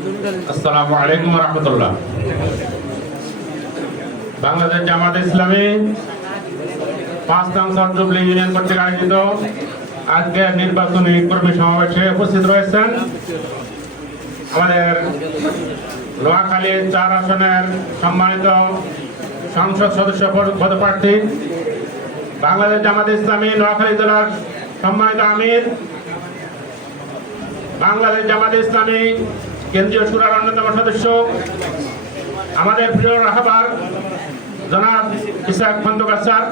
আসসালামু আলাইকুম ওয়া রাহমাতুল্লাহ। বাংলাদেশ জামাত ইসলামী ৫ নং সরজুবলি ইউনিয়ন কর্তৃক আয়োজিত আজকের নির্বাচনী কর্মী সমাবেশে উপস্থিত রয়েছেন আমাদের নোয়াখালী ৪ আসনের সম্মানিত সংসদ সদস্য পদপ্রার্থী, বাংলাদেশ জামাত ইসলামী নোয়াখালী জেলার সম্মানিত আমির, বাংলাদেশ জামাত ইসলামী কেন্দ্রীয় শুরার অন্যতম সদস্য, আমাদের প্রিয় রাহবার জনাব ইসহাক খন্দকার স্যার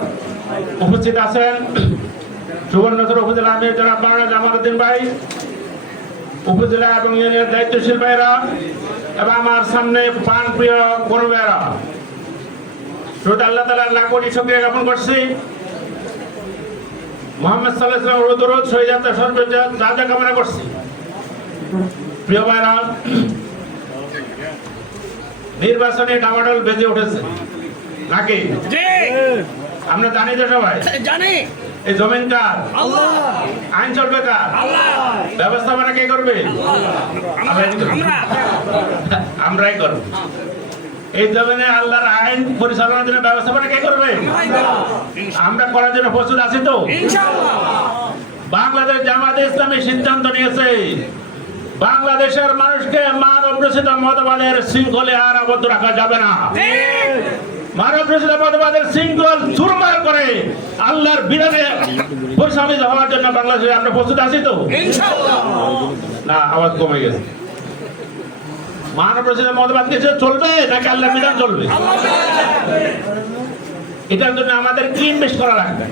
উপস্থিত আছেন, সুবর্ণচর উপজেলা আমির জনাব মাওলানা জামালউদ্দিন ভাই, উপজেলা এবং ইউনিয়নের দায়িত্বশীল ভাইরা এবং আমার সামনে প্রাণ প্রিয় কর্মীরা, শুধু আল্লাহ তাআলার লাখ কোটি শুকরিয়া জ্ঞাপন করছি। মুহাম্মদ সাল্লাল্লাহু আলাইহি ওয়াসাল্লাম দরুদ সহিত সর্বোচ্চ যা কামনা করছি। প্রিয় ভাইরা, নির্বাচনে ডামাডোল বেজে উঠেছে নাকি? আমরা জানি তো, সবাই জানি। এই জমিন কার? আল্লাহ। আইন চলবে কার? আল্লাহ। ব্যবস্থাপনা কে করবে? আমরাই করব। এই জমিনে আল্লাহর আইন পরিচালনার জন্য ব্যবস্থাপনা কে করবে? আমরা করার জন্য প্রস্তুত আছি তো ইনশাআল্লাহ। বাংলাদেশ জামাত ইসলামী সিদ্ধান্ত নিয়েছে বাংলাদেশের মানুষকে মানব রচিত মতবাদের শৃঙ্খলে আর আবদ্ধ রাখা যাবে না। মানব রচিত মতবাদের শৃঙ্খল চুরমার করে আল্লাহর বিধানে পরিচালিত হওয়ার জন্য বাংলাদেশে আমরা প্রস্তুত আছি তো ইনশাআল্লাহ। না, আওয়াজ কমে গেছে। মানব রচিত মতবাদ কিছু চলবে নাকি আল্লাহর বিধান চলবে? এটার জন্য আমাদের কি ইনভেস্ট করা লাগবে?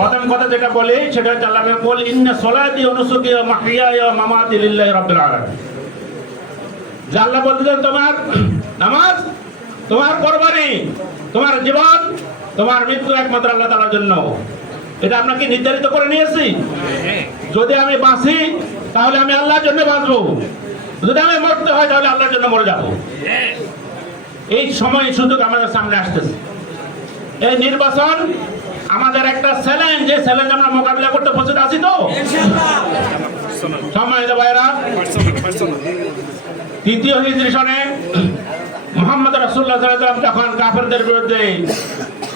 প্রথম কথা যেটা বলি সেটা হচ্ছে আল্লাহ বল ইন্না সলাতি ওয়া নুসুকি ওয়া মাহইয়ায়া ওয়া মামাতি লিল্লাহি রাব্বিল আলামিন। যে আল্লাহ বলতেছেন তোমার নামাজ, তোমার কুরবানি, তোমার জীবন, তোমার মৃত্যু একমাত্র আল্লাহ তাআলার জন্য। এটা আমরা কি নির্ধারিত করে নিয়েছি? যদি আমি বাঁচি তাহলে আমি আল্লাহর জন্য বাঁচবো, যদি আমি মরতে হয় তাহলে আল্লাহর জন্য মরে যাব। এই সময় সুযোগ আমাদের সামনে আসতেছে। এই নির্বাচন আমাদের একটা চ্যালেঞ্জ, যে চ্যালেঞ্জ আমরা মোকাবিলা করতে প্রস্তুত আছি তো ইনশাআল্লাহ। সম্মানিত ভাইরা, তৃতীয় হিজরি সনে মুহাম্মদ রাসূলুল্লাহ সাল্লাল্লাহু আলাইহি ওয়াসাল্লাম যখন কাফেরদের বিরুদ্ধে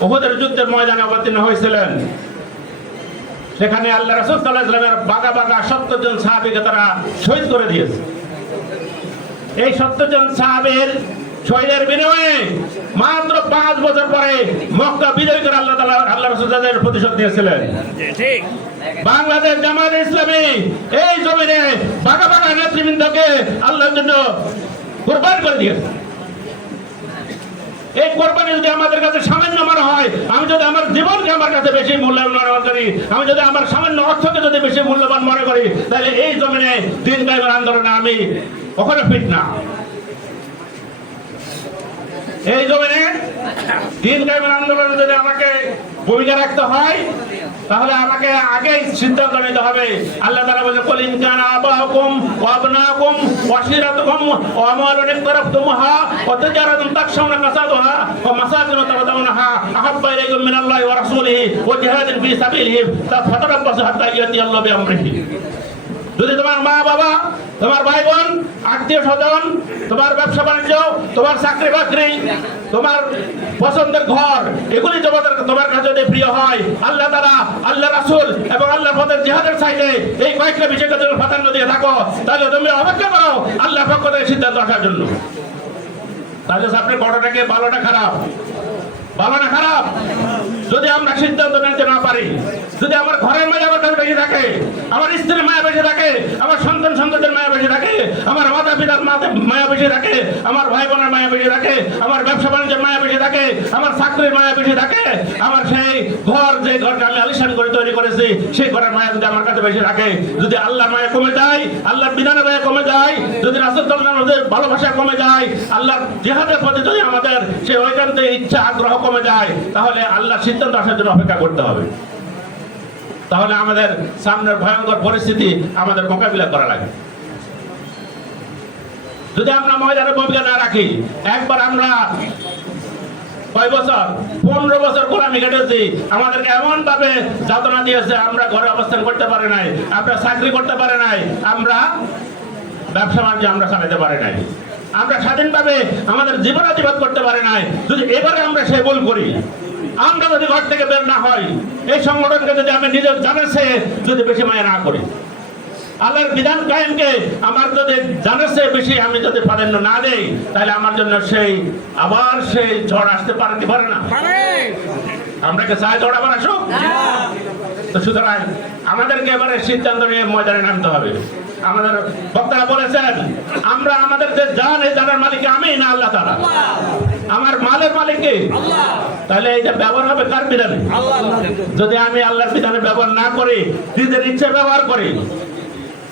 উহুদের যুদ্ধের ময়দানে অবতীর্ণ হয়েছিলেন, সেখানে আল্লাহ রাসূল সাল্লাল্লাহু আলাইহি ওয়াসাল্লামের বাগা বাগা 70 জন সাহাবীকে তারা শহীদ করে দিয়েছে। এই 70 জন সাহাবীর শহীদের বিনিময়ে মাত্র 5 বছর পরে মক্কা বিজয় করে আল্লাহ তাআলা আল্লাহ রাসূল তাদের প্রতিশোধ নিয়েছিলেন। ঠিক। বাংলাদেশ জামাত ইসলামী এই জমিনে বাগা বাগা নেতৃবৃন্দকে আল্লাহর জন্য কুরবান করে দিয়েছে। এই কোরবানি যদি আমাদের কাছে সামান্য মনে হয়, আমি যদি আমার জীবনকে আমার কাছে বেশি মূল্যবান মনে করি, আমি যদি আমার সামান্য অর্থকে যদি বেশি মূল্যবান মনে করি, তাহলে এই জমিনে দিন কায়েমের আন্দোলনে আমি কখনো ফিট না। এই জমিনে দিন কায়েমের আন্দোলনে যদি আমাকে ভূমিকা রাখতে হয়, তাহলে আমাকে আগে সিদ্ধান্ত নিতে হবে। আল্লাহ তাআলা বলেন কুল ইন কানা আবাউকুম ওয়া আবনাউকুম ওয়া আশিরাতুকুম ওয়া আমওয়ালুন ইকতারাফতুমুহা ওয়া তিজারাতুন তাখশাউনা কাসাদাহা ওয়া মাসাকিনু তারদাউনাহা আহাব্বা ইলাইকুম মিনাল্লাহি ওয়া রাসূলিহি ওয়া জিহাদিন ফি সাবিলিহি ফাতারাব্বাসু হাত্তা ইয়াতিয়াল্লাহু বিআমরিহি। যদি তোমার মা বাবা, তোমার ভাই বোন, আত্মীয় স্বজন, তোমার ব্যবসা বাণিজ্য, তোমার চাকরি বাকরি, তোমার পছন্দের ঘর, এগুলি তোমার কাছে যদি প্রিয় হয়, আল্লাহ তাআলা, আল্লাহ রাসূল এবং আল্লাহর পথে জিহাদের চাইতে এই কয়েকটা বিষয়কে তুমি প্রাধান্য দিয়ে থাকো, তাহলে তুমি অপেক্ষা করো আল্লাহর পক্ষ থেকে সিদ্ধান্ত আসার জন্য। তাহলে আপনার ঘটনাকে ভালো না খারাপ? ভালো না খারাপ? যদি আমরা সিদ্ধান্ত নিতে না পারি, যদি আমার ঘরের মায়া আমার কাছে বেশি থাকে, আমার স্ত্রীর মায়া বেশি থাকে, আমার সন্তান সন্ততির মায়া বেশি থাকে, আমার মাতা পিতার মায়া বেশি থাকে, আমার ভাই বোনের মায়া বেশি থাকে, আমার ব্যবসা বাণিজ্যের মায়া বেশি থাকে, আমার চাকরির মায়া বেশি থাকে, আমার সেই ঘর, যে ঘরটা আমি আলিশান করে তৈরি করেছি, সেই ঘরের মায়া যদি আমার কাছে বেশি থাকে, যদি আল্লাহর মায়া কমে যায়, আল্লাহর বিধানের মায়া কমে যায়, যদি রাসূল সাল্লাল্লাহু আলাইহি ওয়াসাল্লামের ভালোবাসা কমে যায়, আল্লাহর জিহাদের প্রতি যদি আমাদের সেই ঐকান্তিক ইচ্ছা আগ্রহ কমে যায়, তাহলে আল্লাহর সিদ্ধান্ত আসার জন্য অপেক্ষা করতে হবে। তাহলে আমাদের সামনের ভয়ঙ্কর পরিস্থিতি আমাদের মোকাবিলা করা লাগে। যদি আমরা ময়দানে ভূমিকা না রাখি, একবার আমরা কয় বছর? 15 বছর গোলামি কেটেছি। আমাদেরকে এমন ভাবে যাতনা দিয়েছে, আমরা ঘরে অবস্থান করতে পারি নাই, আমরা চাকরি করতে পারি নাই, আমরা ব্যবসা বাণিজ্য আমরা চালাতে পারি নাই, আমরা স্বাধীনভাবে আমাদের জীবনাধিপাত করতে পারি নাই। যদি এবারে আমরা সেই ভুল করি, আমরা যদি ঘর থেকে বের না হয়, এই সংগঠনকে যদি আমি নিজের জানার চেয়ে যদি বেশি মায়া না করি, আল্লাহর বিধান কায়েমকে আমার যদি জানার চেয়ে বেশি আমি যদি প্রাধান্য না দেই, তাহলে আমার জন্য সেই আবার সেই ঝড় আসতে পারে কি পারে না? আমরা কি চাই ঝড় আবার আসুক? তো সুতরাং আমাদেরকে এবারে সিদ্ধান্ত নিয়ে ময়দানে নামতে হবে। আমাদের বক্তারা বলেছেন, আমরা আমাদের যে জান, এই জানের মালিক আমি না আল্লাহ তাআলা। আমার মালের মালিক কে? তাহলে এইটা ব্যবহার হবে কার বিধানে? যদি আমি আল্লাহর বিধানে ব্যবহার না করি, নিজের ইচ্ছে ব্যবহার করি,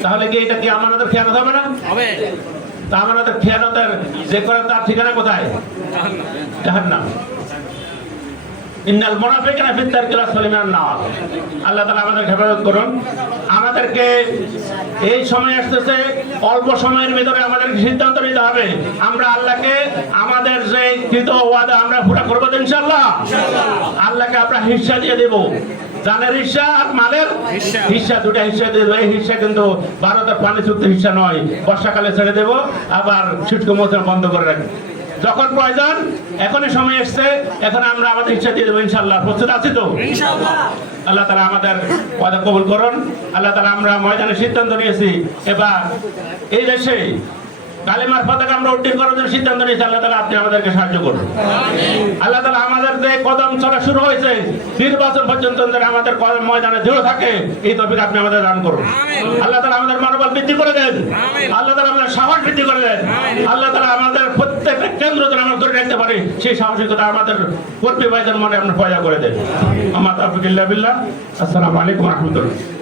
তাহলে কি এটা কি আমাদের খেয়ানত হবে না? তা আমাদের খেয়ানতের যে করে তার ঠিকানা কোথায়? জাহান্নাম। ইন্নাল মুনাফিকিনা ফিদ দারকিল আসফালি মিনান নার। আল্লাহ তাআলা আমাদের হেফাজত করুন। আমাদেরকে এই সময় আসতেছে, অল্প সময়ের ভিতরে আমাদের সিদ্ধান্ত নিতে হবে, আমরা আল্লাহকে আমাদের যে কৃত ওয়াদা আমরা পুরো করব ইনশাআল্লাহ। আল্লাহকে আমরা হিস্সা দিয়ে দেব, জানের হিস্সা আর মালের হিস্সা, দুটা হিস্সা দিয়ে দেবো। এই হিস্সা কিন্তু ভারতের পানি চুক্তি হিস্সা নয়, বর্ষাকালে ছেড়ে দেব, আবার শুষ্ক মৌসুম বন্ধ করে রাখবো। যখন প্রয়োজন, এখনই সময় এসছে, এখন আমরা আমাদের ইচ্ছা দিয়ে দেবো ইনশাআল্লাহ। প্রস্তুত আছি তো? আল্লাহ তাআলা আমাদের ওয়াদা কবুল করুন। আল্লাহ তাআলা আমরা ময়দানে সিদ্ধান্ত নিয়েছি, এবার এই দেশে কালেমার পতাকা আমরা উড্ডীন করার জন্য সিদ্ধান্ত নিয়েছি। আল্লাহ তাআলা আপনি আমাদেরকে সাহায্য করুন। আল্লাহ তাআলা আমাদের যে কদম চলা শুরু হয়েছে, নির্বাচন পর্যন্ত আমাদের কদম ময়দানে দৃঢ় থাকে, এই তৌফিক আপনি আমাদের দান করুন। আল্লাহ তাআলা আমাদের মনোবল বৃদ্ধি করে দেন, আল্লাহ তাআলা আমাদের সাহস বৃদ্ধি করে দেন, আল্লাহ তাআলা আমাদের প্রত্যেকটা কেন্দ্র যেন আমরা ধরে রাখতে পারি, সেই সাহসিকতা আমাদের কর্মী ভাইদের মনে আমরা পয়দা করে দেন। আমার তাওফিক ইল্লা বিল্লাহ। আসসালামু আলাইকুম ওয়া রাহমাতুল্লাহ।